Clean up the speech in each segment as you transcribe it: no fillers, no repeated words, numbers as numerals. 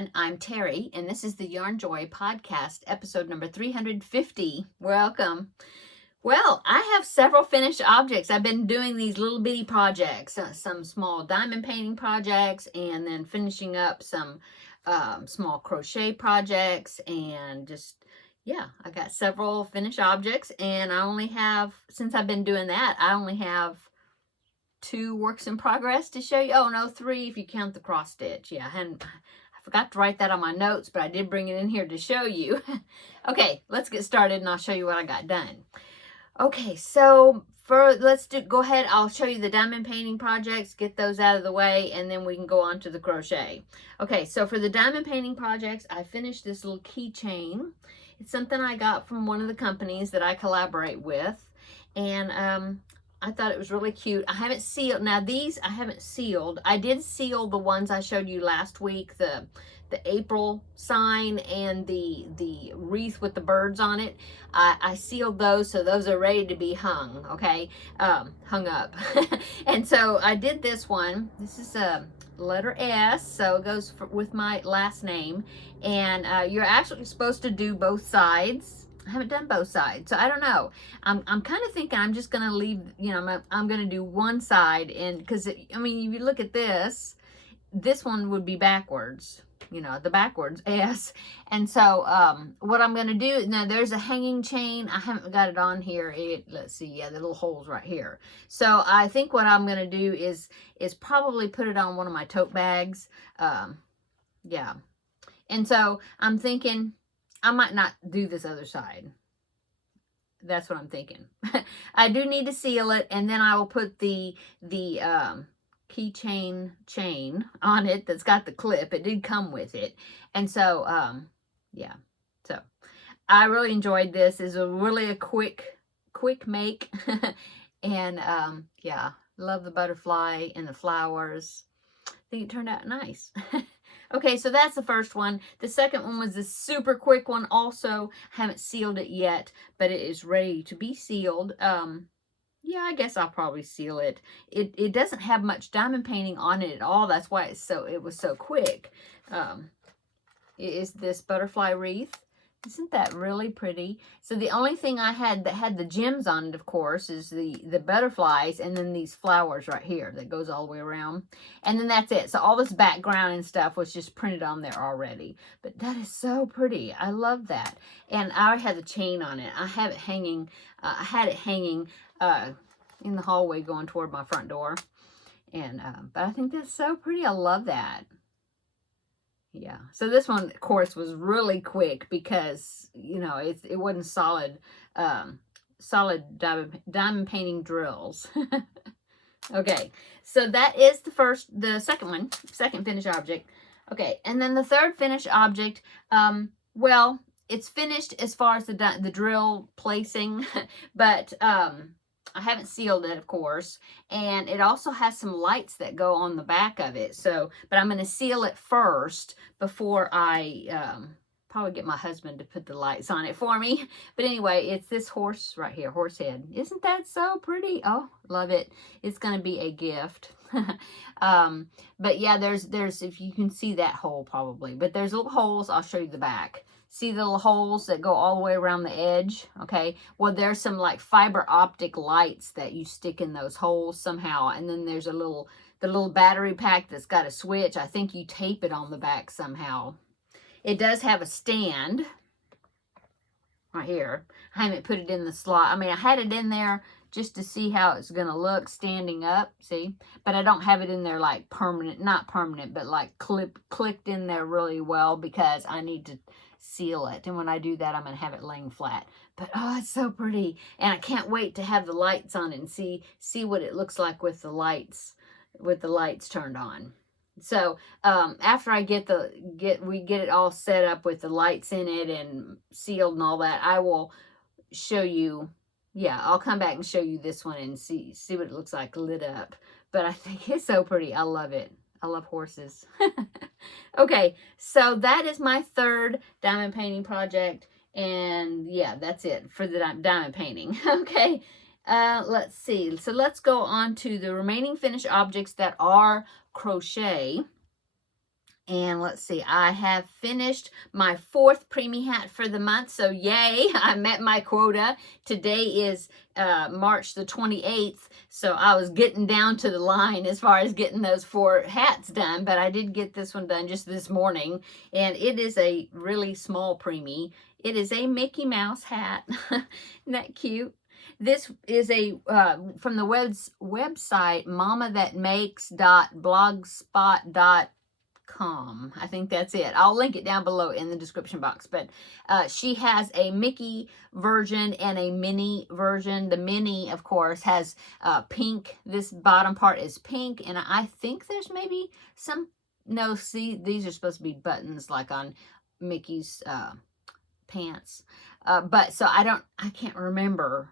everyone. I'm Terry, and this is the Yarnjoy podcast, episode number 350. Welcome. Well, I have several finished objects. I've been doing these little bitty projects, some small diamond painting projects, and then finishing up some small crochet projects, and just, yeah, I got several finished objects, and I only have, since I've been doing that, I only have 2 works in progress to show you. Oh no, 3 if you count the cross stitch. Yeah, I forgot to write that on my notes, but I did bring it in here to show you. Okay, let's get started and I'll show you what I got done. Okay, so go ahead. I'll show you the diamond painting projects, get those out of the way, and then we can go on to the crochet. Okay, so for the diamond painting projects, I finished this little keychain. It's something I got from one of the companies that I collaborate with, and I thought it was really cute. I haven't sealed. Now these I haven't sealed. I did seal the ones I showed you last week, the April sign and the wreath with the birds on it. I sealed those, so those are ready to be hung, okay? Hung up. And so I did this one. This is a letter S, so it goes with my last name. And you're actually supposed to do both sides. I haven't done both sides, so I don't know. I'm kind of thinking I'm just gonna leave, you know, I'm gonna do one side, and because I mean, if you look at this one would be backwards, you know, the backwards S. And so what I'm gonna do now, there's a hanging chain. I haven't got it on here. Let's see, yeah, the little holes right here. So I think what I'm gonna do is probably put it on one of my tote bags. Yeah, and so I'm thinking I might not do this other side. That's what I'm thinking. I do need to seal it, and then I will put the keychain chain on it that's got the clip. It did come with it. And so, yeah. So, I really enjoyed this. It's a quick make. And, yeah, love the butterfly and the flowers. I think it turned out nice. Okay, so that's the first one. The second one was this super quick one also. I haven't sealed it yet, but it is ready to be sealed. Yeah, I guess I'll probably seal it. It doesn't have much diamond painting on it at all. That's why it was so quick. It is this butterfly wreath. Isn't that really pretty? So the only thing I had that had the gems on it, of course, is the butterflies, and then these flowers right here that goes all the way around. And then that's it. So all this background and stuff was just printed on there already. But that is so pretty. I love that. And I had the chain on it. I have it hanging. I had it hanging in the hallway going toward my front door. And but I think that's so pretty. I love that. Yeah, so this one, of course, was really quick because, you know, it wasn't solid diamond painting drills. Okay, so that is the second finished object. Okay, and then the third finished object, well, it's finished as far as the drill placing, but I haven't sealed it, of course, and it also has some lights that go on the back of it. So, but I'm going to seal it first before I probably get my husband to put the lights on it for me. But anyway, it's this horse right here, horse head. Isn't that so pretty? Oh, love it. It's going to be a gift. But yeah, there's if you can see that hole probably, but there's little holes. I'll show you the back. See the little holes that go all the way around the edge? Okay. Well, there's some like fiber optic lights that you stick in those holes somehow. And then there's the little battery pack that's got a switch. I think you tape it on the back somehow. It does have a stand right here. I haven't put it in the slot. I mean, I had it in there just to see how it's going to look standing up, see? But I don't have it in there like permanent, not permanent, but like clicked in there really well because I need to seal it. And when I do that, I'm going to have it laying flat. But oh, it's so pretty. And I can't wait to have the lights on it and see what it looks like with the lights turned on. So after I get it all set up with the lights in it and sealed and all that, I will show you. Yeah, I'll come back and show you this one and see what it looks like lit up. But I think it's so pretty. I love it. I love horses. Okay, so that is my third diamond painting project. And yeah, that's it for the diamond painting. Okay, let's see. So let's go on to the remaining finished objects that are crochet. And let's see, I have finished my 4th preemie hat for the month. So yay, I met my quota. Today is March the 28th. So I was getting down to the line as far as getting those 4 hats done. But I did get this one done just this morning. And it is a really small preemie. It is a Mickey Mouse hat. Isn't that cute? This is a from the website mamathatmakes.blogspot.com. I think that's it. I'll link it down below in the description box. But she has a Mickey version and a Minnie version. The Minnie, of course, has pink. This bottom part is pink. And I think there's maybe some... No, see, these are supposed to be buttons like on Mickey's pants. But so I can't remember.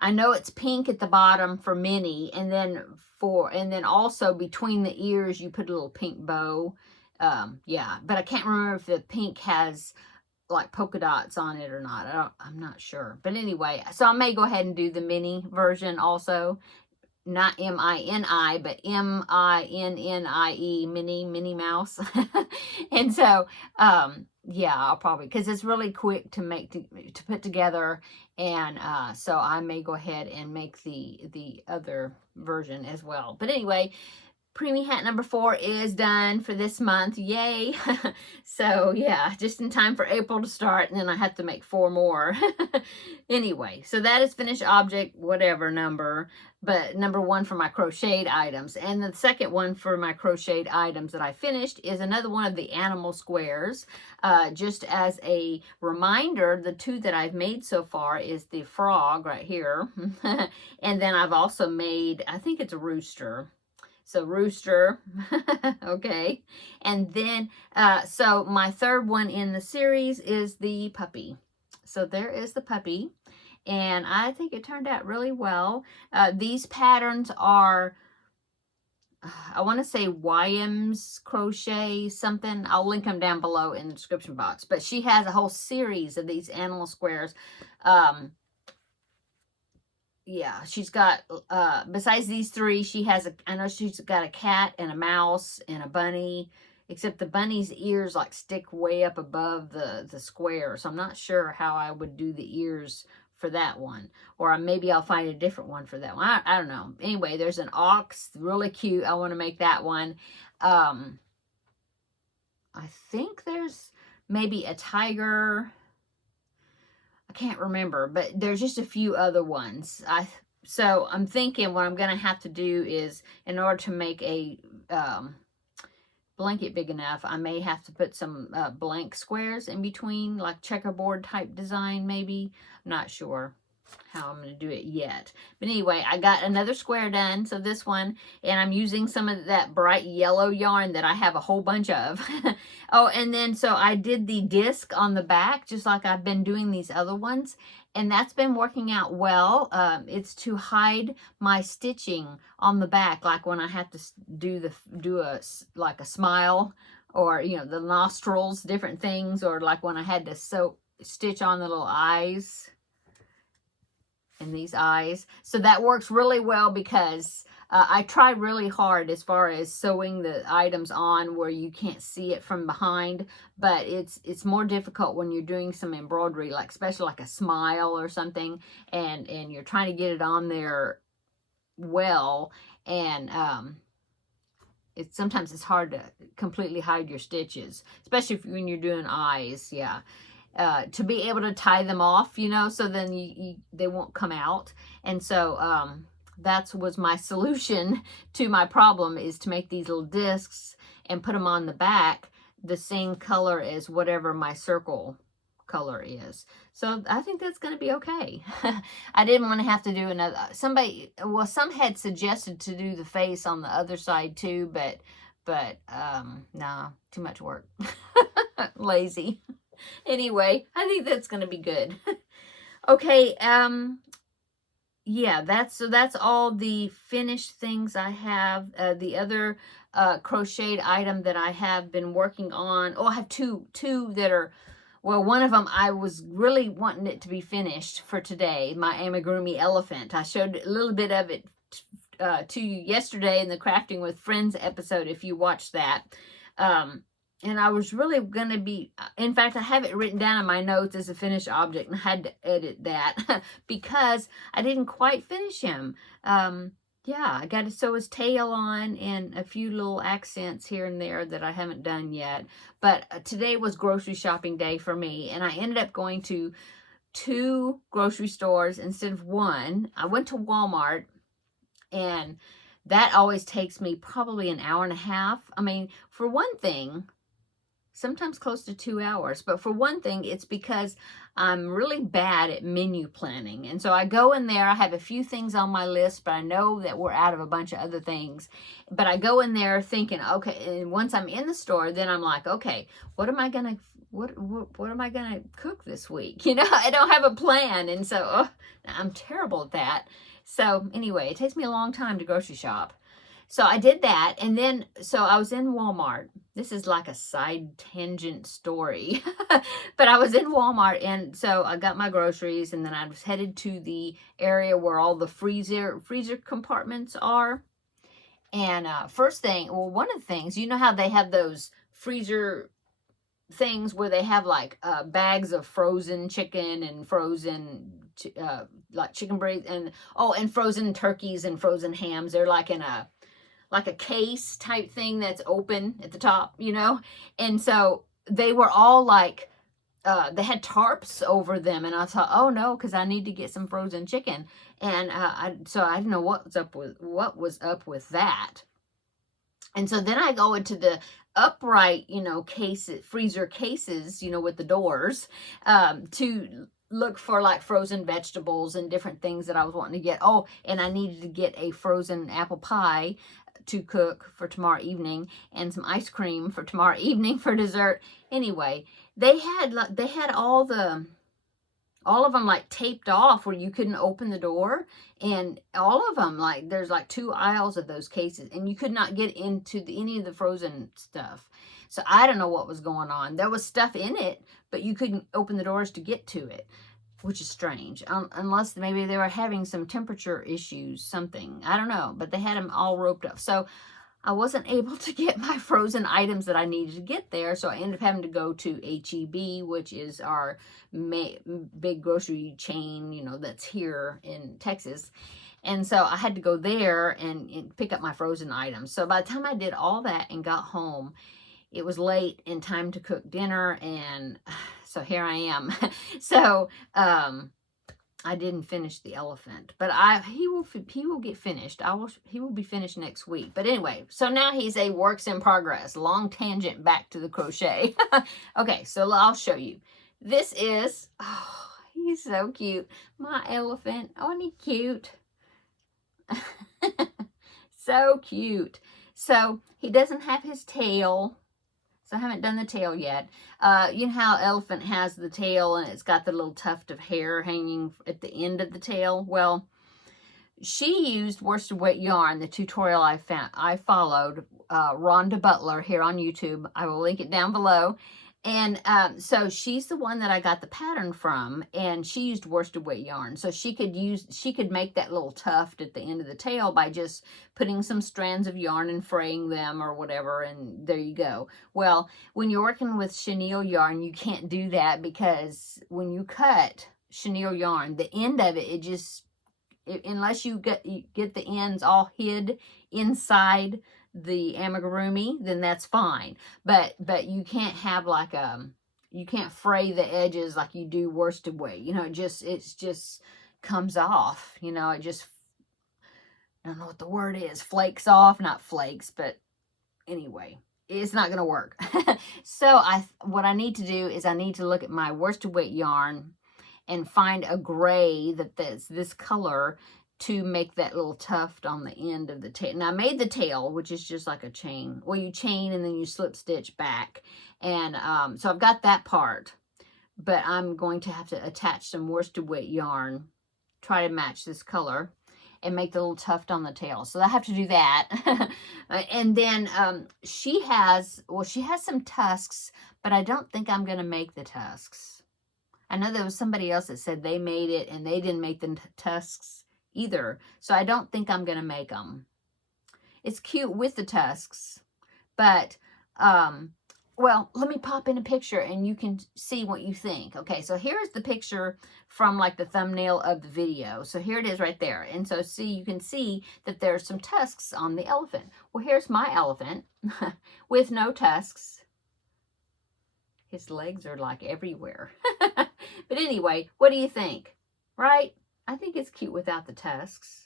I know it's pink at the bottom for Minnie, and then also between the ears you put a little pink bow. Yeah, but I can't remember if the pink has like polka dots on it or not. I'm not sure. But anyway, so I may go ahead and do the Minnie version also. Not M-I-N-I, but M-I-N-N-I-E, Minnie Mouse. And so, yeah, I'll probably, because it's really quick to put together. And so I may go ahead and make the other version as well. But anyway, preemie hat number 4 is done for this month. Yay. So yeah, just in time for April to start, and then I have to make 4 more. Anyway, so that is finished object, whatever number, but number 1 for my crocheted items. And the second one for my crocheted items that I finished is another one of the animal squares. Just as a reminder, the 2 that I've made so far is the frog right here. And then I've also made, I think it's a rooster. So rooster, okay. And then, so my 3rd one in the series is the puppy. So there is the puppy. And I think it turned out really well. These patterns are, I want to say YM's crochet something. I'll link them down below in the description box. But she has a whole series of these animal squares. Yeah, she's got, besides these 3, she has, I know she's got a cat and a mouse and a bunny, except the bunny's ears like stick way up above the square. So I'm not sure how I would do the ears for that one. Or maybe I'll find a different one for that one. I don't know. Anyway, there's an ox, really cute. I want to make that one. I think there's maybe a tiger. I can't remember, but there's just a few other ones. So I'm thinking what I'm going to have to do is, in order to make a blanket big enough, I may have to put some blank squares in between, like checkerboard type design maybe. I'm not sure how I'm going to do it yet. But anyway, I got another square done. So this one, and I'm using some of that bright yellow yarn that I have a whole bunch of. Oh, and then so I did the disc on the back, just like I've been doing these other ones. And that's been working out well. It's to hide my stitching on the back, like when I have to do like a smile, or, you know, the nostrils, different things, or like when I had to stitch on the little eyes. And these eyes. So that works really well because I try really hard as far as sewing the items on where you can't see it from behind, but it's more difficult when you're doing some embroidery, like especially like a smile or something, and you're trying to get it on there well, and sometimes it's hard to completely hide your stitches, especially when you're doing eyes. Yeah. To be able to tie them off, you know, so then they won't come out. And so that was my solution to my problem, is to make these little discs and put them on the back the same color as whatever my circle color is. So I think that's going to be okay. I didn't want to have to do another. Some had suggested to do the face on the other side too, but nah, too much work. Lazy. Anyway, I think that's going to be good. Okay, yeah, that's all the finished things I have. The other crocheted item that I have been working on. Oh, I have two that are, well, one of them I was really wanting it to be finished for today, my amigurumi elephant. I showed a little bit of it to you yesterday in the Crafting with Friends episode, if you watched that. And I was really going to be, in fact, I have it written down in my notes as a finished object, and I had to edit that because I didn't quite finish him. Yeah, I got to sew his tail on and a few little accents here and there that I haven't done yet. But today was grocery shopping day for me, and I ended up going to 2 grocery stores instead of 1. I went to Walmart, and that always takes me probably an hour and a half. I mean, for one thing, sometimes close to 2 hours. But for one thing, it's because I'm really bad at menu planning. And so I go in there, I have a few things on my list, but I know that we're out of a bunch of other things. But I go in there thinking, okay, and once I'm in the store, then I'm like, okay, what am I going to what am I going to cook this week? You know, I don't have a plan. And so I'm terrible at that. So anyway, it takes me a long time to grocery shop. So I did that, and then, so I was in Walmart. This is like a side tangent story. But I was in Walmart, and so I got my groceries, and then I was headed to the area where all the freezer compartments are. And first thing, well, one of the things, you know how they have those freezer things where they have like bags of frozen chicken and frozen like chicken breast and frozen turkeys and frozen hams. They're like in a case type thing that's open at the top, you know? And so they were all like, they had tarps over them, and I thought, oh no, because I need to get some frozen chicken. And so I didn't know what was up with that. And so then I go into the upright, you know, freezer cases, you know, with the doors, to look for like frozen vegetables and different things that I was wanting to get. Oh, and I needed to get a frozen apple pie to cook for tomorrow evening, and some ice cream for tomorrow evening for dessert. Anyway, they had all of them like taped off where you couldn't open the door, and all of them, like, there's like 2 aisles of those cases, and you could not get into any of the frozen stuff. So I don't know what was going on. There was stuff in it, but you couldn't open the doors to get to it, which is strange, unless maybe they were having some temperature issues, something. I don't know, but they had them all roped up. So I wasn't able to get my frozen items that I needed to get there, so I ended up having to go to H-E-B, which is our big grocery chain, you know, that's here in Texas. And so I had to go there and pick up my frozen items. So by the time I did all that and got home, it was late and time to cook dinner, and so here I am. So I didn't finish the elephant, but he will get finished. He will be finished next week. But anyway, so now he's a works in progress. Long tangent back to the crochet. Okay, so I'll show you. This is, oh, he's so cute. My elephant. Oh, isn't he cute? So cute. So he doesn't have his tail. So I haven't done the tail yet. You know how elephant has the tail and it's got the little tuft of hair hanging at the end of the tail? Well, she used worsted weight yarn, the tutorial I followed, Rhonda Butler here on YouTube. I will link it down below. And so she's the one that I got the pattern from, and she used worsted weight yarn. So she could make that little tuft at the end of the tail by just putting some strands of yarn and fraying them or whatever, and there you go. Well, when you're working with chenille yarn, you can't do that, because when you cut chenille yarn, the end of it, unless you get the ends all hid inside the amigurumi, then that's fine. But you can't have like you can't fray the edges like you do worsted weight. You know, it just comes off. You know, it just, I don't know what the word is, flakes off, not flakes, but anyway, it's not gonna work. So what I need to do is I need to look at my worsted weight yarn and find a gray that's this color to make that little tuft on the end of the tail. Now I made the tail, which is just like a chain. Well, you chain and then you slip stitch back. And so I've got that part, but I'm going to have to attach some worsted weight yarn, try to match this color, and make the little tuft on the tail. So I have to do that. And then she has some tusks, but I don't think I'm going to make the tusks. I know there was somebody else that said they made it and they didn't make the tusks either. So I don't think I'm going to make them. It's cute with the tusks, but well, let me pop in a picture and you can see what you think. Okay, so here's the picture from like the thumbnail of the video. So here it is right there. And so see, you can see that there's some tusks on the elephant. Well, here's my elephant with no tusks. His legs are like everywhere. But anyway, what do you think? Right? I think it's cute without the tusks.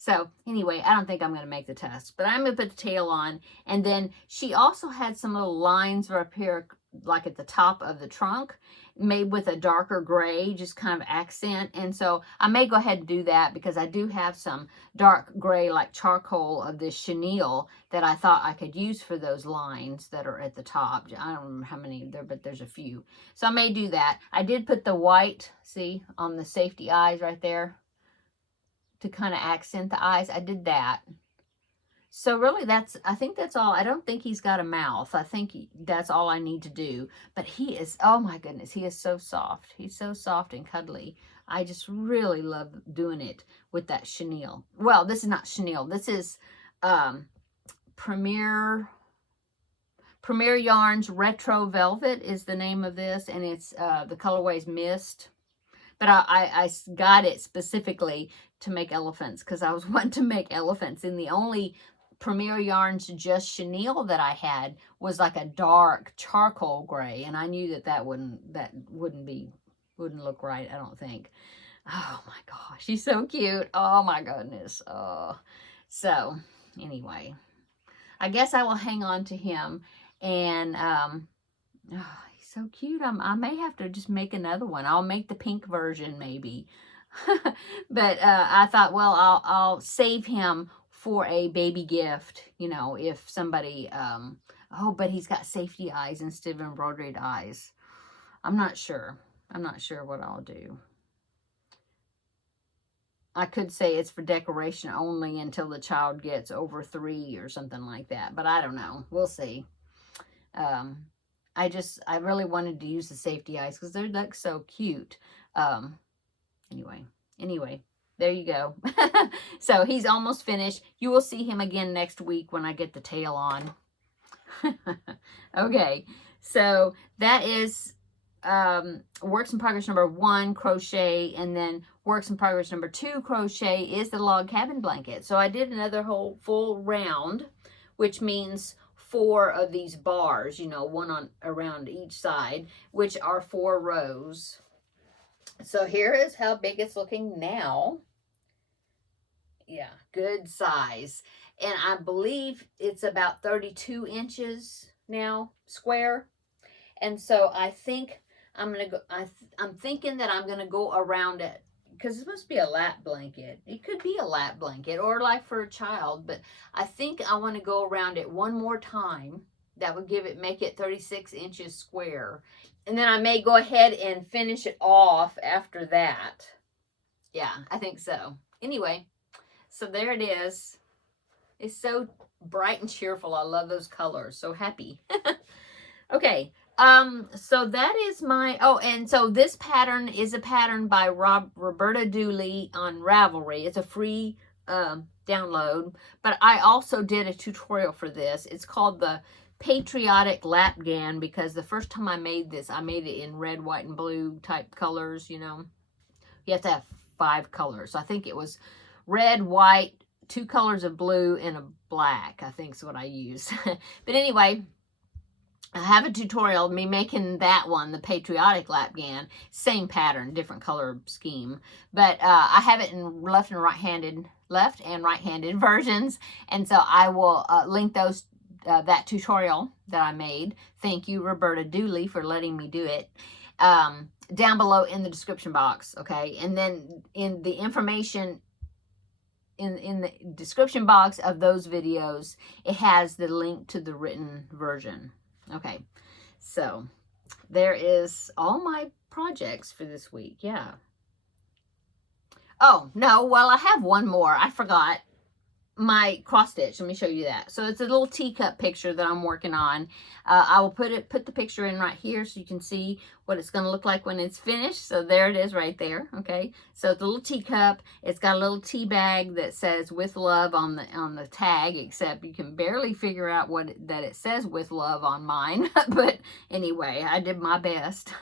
So anyway, I don't think I'm going to make the tusks, but I'm going to put the tail on. And then she also had some little lines up here, like at the top of the trunk, made with a darker gray, just kind of accent. And so I may go ahead and do that because I do have some dark gray, like charcoal of this chenille that I thought I could use for those lines that are at the top. I don't remember how many there, but there's a few. So I may do that. I did put the white, see, on the safety eyes right there, to kind of accent the eyes. I did that. So really I think that's all. I don't think he's got a mouth. I think that's all I need to do. But he is, oh my goodness, he is so soft. He's so soft and cuddly. I just really love doing it with that chenille. Well, this is not chenille. This is Premier Yarns Retro Velvet is the name of this. And it's the colorway's Mist. But I got it specifically to make elephants because I was wanting to make elephants. And the only Premier Yarns just chenille that I had was like a dark charcoal gray. And I knew that wouldn't look right, I don't think. Oh my gosh, he's so cute. Oh my goodness. Oh. So anyway, I guess I will hang on to him. And he's so cute. I may have to just make another one. I'll make the pink version maybe. But I thought, well, I'll save him for a baby gift, you know, if somebody, oh, but he's got safety eyes instead of embroidered eyes. I'm not sure. I'm not sure what I'll do. I could say it's for decoration only until the child gets over 3 or something like that, but I don't know. We'll see. I really wanted to use the safety eyes because they look so cute. Anyway, there you go. So he's almost finished. You will see him again next week when I get the tail on. Okay, so that is works in progress number 1, crochet, and then works in progress number 2, crochet, is the log cabin blanket. So I did another whole full round, which means 4 of these bars, you know, one on around each side, which are 4 rows. So here is how big it's looking now. Yeah, good size. And I believe it's about 32 inches now, square. And so I think I'm going to go, I'm thinking that I'm going to go around it, because it must be a lap blanket. It could be a lap blanket or like for a child, but I think I want to go around it one more time. That would make it 36 inches square. And then I may go ahead and finish it off after that. Yeah, I think so. Anyway, so there it is. It's so bright and cheerful. I love those colors. So happy. Okay. So that is my, oh, and so this pattern is a pattern by Roberta Dooley on Ravelry. It's a free download, but I also did a tutorial for this. It's called the Patriotic Lap Gan, because the first time I made this, I made it in red, white, and blue type colors, you know. You have to have 5 colors. So I think it was red, white, 2 colors of blue, and a black, I think is what I used. But anyway, I have a tutorial of me making that one, the Patriotic Lap Gan. Same pattern, different color scheme. But I have it in left and right-handed versions. And so I will link those that tutorial that I made. Thank you, Roberta Dooley, for letting me do it. Down below in the description box, okay? And then in the information in the description box of those videos, it has the link to the written version. Okay, so there is all my projects for this week. Yeah. Oh, no, well, I have one more. I forgot. my cross stitch. Let me show you that. So it's a little teacup picture that I'm working on. I will put the picture in right here so you can see what it's going to look like when it's finished. So there it is right there. Okay. So it's a little teacup. It's got a little tea bag that says "with love" on the tag, except you can barely figure out that it says "with love" on mine. But anyway, I did my best.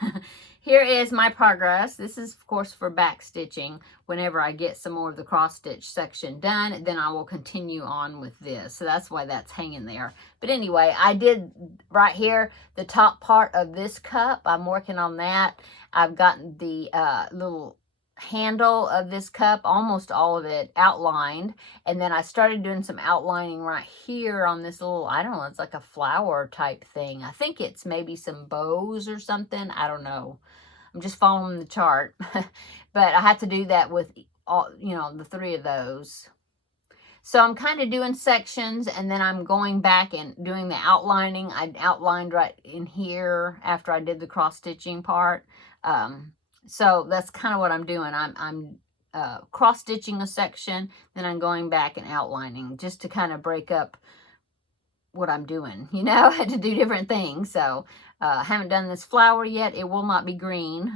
Here is my progress. This is, of course, for back stitching. Whenever I get some more of the cross stitch section done, then I will continue on with this. So that's why that's hanging there. But anyway, I did right here, the top part of this cup. I'm working on that. I've gotten the little handle of this cup, almost all of it outlined. And then I started doing some outlining right here on this little, I don't know, it's like a flower type thing. I think it's maybe some bows or something. I don't know. I'm just following the chart. But I have to do that with all, the 3 of those. So I'm kind of doing sections, and then I'm going back and doing the outlining. I outlined right in here after I did the cross stitching part. So that's kind of what I'm doing. I'm cross stitching a section, then I'm going back and outlining just to kind of break up what I'm doing. I had to do different things. So I haven't done this flower yet. It will not be green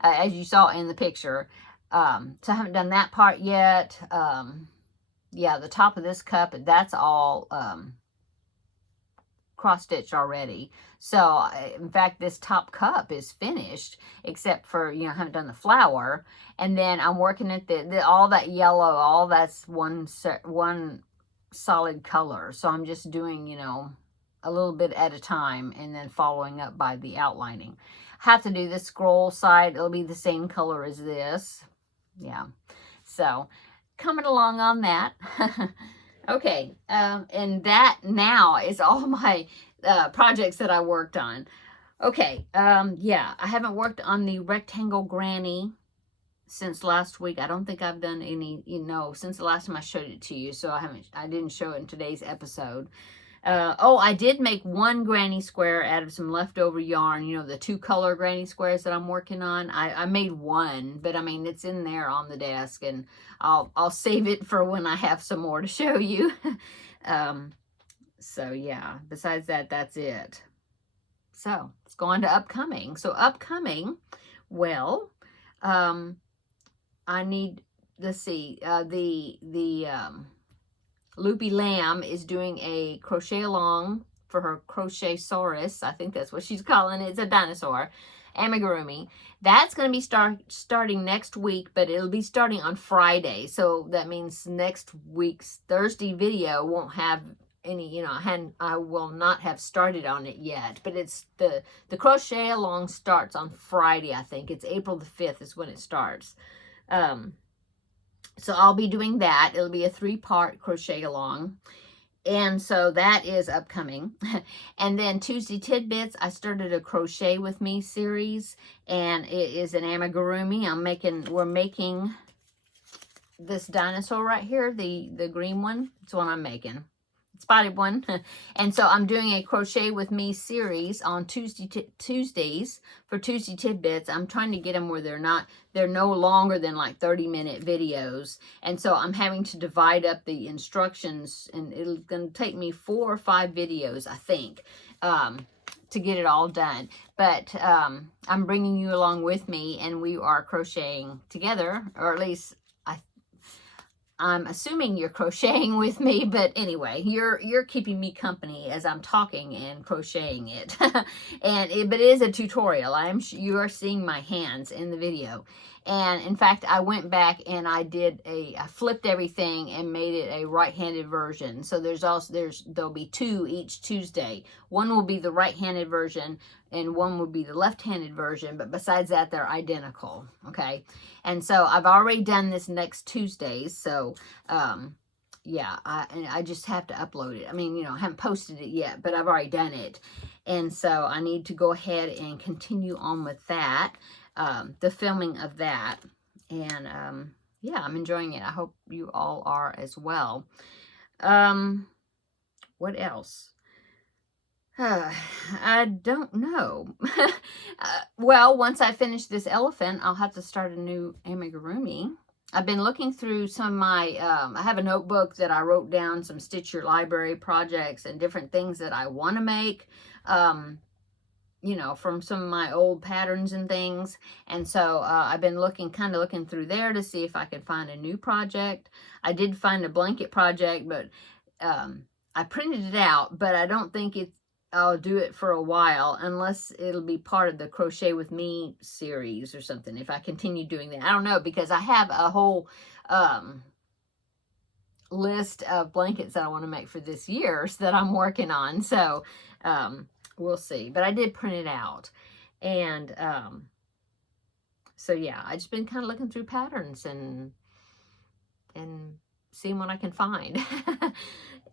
as you saw in the picture. So I haven't done that part yet. Yeah, the top of this cup, that's all cross stitched already. So in fact, this top cup is finished, except for, I haven't done the flower. And then I'm working at all that yellow, all that's one solid color. So I'm just doing, a little bit at a time, and then following up by the outlining. I have to do the scroll side. It'll be the same color as this. Yeah. So coming along on that. Okay. And that now is all my projects that I worked on. Okay. Yeah, I haven't worked on the rectangle granny since last week. I don't think I've done any, since the last time I showed it to you. So I didn't show it in today's episode. Oh, I did make one granny square out of some leftover yarn, the 2 color granny squares that I'm working on. I made one, but I mean, it's in there on the desk, and I'll save it for when I have some more to show you. So yeah, besides that, that's it. So let's go on to upcoming. So upcoming, well, I need, let's see, Loopy Lamb is doing a crochet along for her crochet saurus. I think that's what she's calling it. It's a dinosaur, amigurumi. That's going to be starting next week, but it'll be starting on Friday. So that means next week's Thursday video won't have any, I will not have started on it yet. But it's the crochet along starts on Friday, I think. It's April the 5th is when it starts. So I'll be doing that. It'll be a 3-part crochet along. And so that is upcoming. And then Tuesday Tidbits, I started a Crochet With Me series. And it is an amigurumi. We're making this dinosaur right here, the green one. It's one I'm making. Spotted one. And so I'm doing a Crochet With Me series on Tuesdays for Tuesday Tidbits. I'm trying to get them where they're no longer than like 30-minute videos. And so I'm having to divide up the instructions, and it's going to take me 4 or 5 videos, I think, to get it all done. But I'm bringing you along with me, and we are crocheting together, or at least I'm assuming you're crocheting with me, but anyway, you're keeping me company as I'm talking and crocheting it. But it is a tutorial. You are seeing my hands in the video. And in fact, I went back and I flipped everything and made it a right-handed version. So there'll be 2 each Tuesday. One will be the right-handed version and one will be the left-handed version. But besides that, they're identical. Okay. And so I've already done this next Tuesdays. So, yeah, I just have to upload it. I mean, I haven't posted it yet, but I've already done it. And so I need to go ahead and continue on with that. The filming of that, and yeah, I'm enjoying it. I hope you all are as well. What else? I don't know. Well, once I finish this elephant, I'll have to start a new amigurumi. I've been looking through some of my, I have a notebook that I wrote down some Stitch Your Library projects and different things that I want to make, you know, from some of my old patterns and things. And so I've been kind of looking through there to see if I could find a new project. I did find a blanket project, but I printed it out, but I don't think I'll do it for a while unless it'll be part of the Crochet With Me series or something, if I continue doing that. I don't know, because I have a whole list of blankets that I want to make for this year that I'm working on. So we'll see. But I did print it out. And so yeah, I just been kind of looking through patterns and seeing what I can find.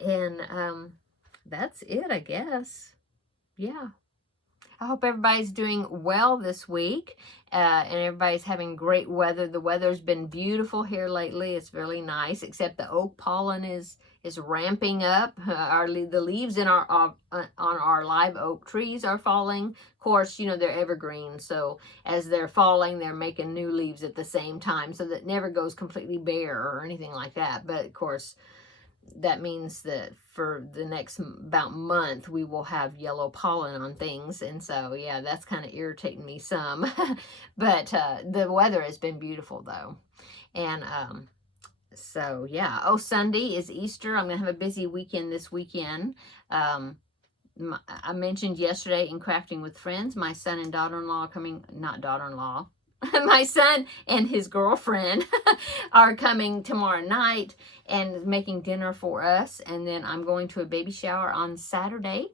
And that's it, I guess. Yeah. I hope everybody's doing well this week, and everybody's having great weather. The weather's been beautiful here lately. It's really nice, except the oak pollen is ramping up. The leaves in on our live oak trees are falling. Of course, you know, they're evergreen, so as they're falling, they're making new leaves at the same time, so that it never goes completely bare or anything like that. But of course, that means that for the next about month we will have yellow pollen on things, and so yeah, that's kind of irritating me some. But the weather has been beautiful though. And so yeah, oh, Sunday is Easter. I'm gonna have a busy weekend this weekend. I mentioned yesterday in Crafting with Friends, my son and daughter-in-law coming, not daughter-in-law, my son and his girlfriend are coming tomorrow night and making dinner for us. And then I'm going to a baby shower on Saturday.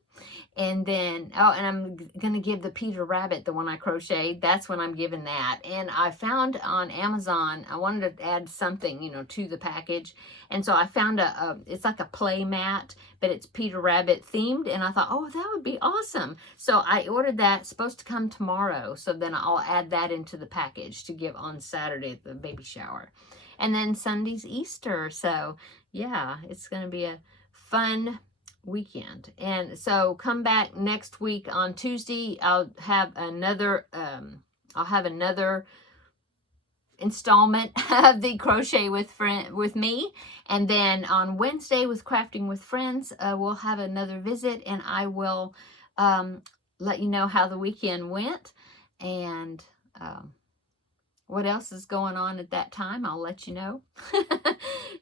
And then, oh, and I'm going to give the Peter Rabbit, the one I crocheted. That's when I'm giving that. And I found on Amazon, I wanted to add something, you know, to the package. And so I found it's like a play mat, but it's Peter Rabbit themed. And I thought, oh, that would be awesome. So I ordered that. It's supposed to come tomorrow. So then I'll add that into the package to give on Saturday at the baby shower. And then Sunday's Easter. So yeah, it's going to be a fun weekend. And so come back next week on Tuesday. I'll have another installment of the Crochet with me, and then on Wednesday with Crafting with Friends, we'll have another visit, and I will let you know how the weekend went, and what else is going on at that time, I'll let you know.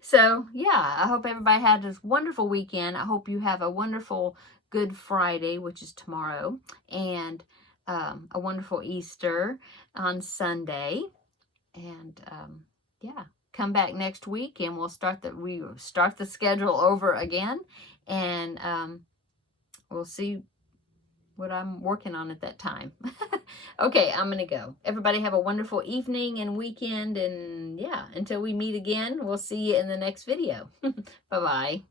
So, yeah, I hope everybody had this wonderful weekend. I hope you have a wonderful Good Friday, which is tomorrow, and a wonderful Easter on Sunday. And, yeah, come back next week, and we'll start the schedule over again, and we'll see what I'm working on at that time. Okay, I'm going to go. Everybody have a wonderful evening and weekend, and yeah, until we meet again, we'll see you in the next video. Bye-bye.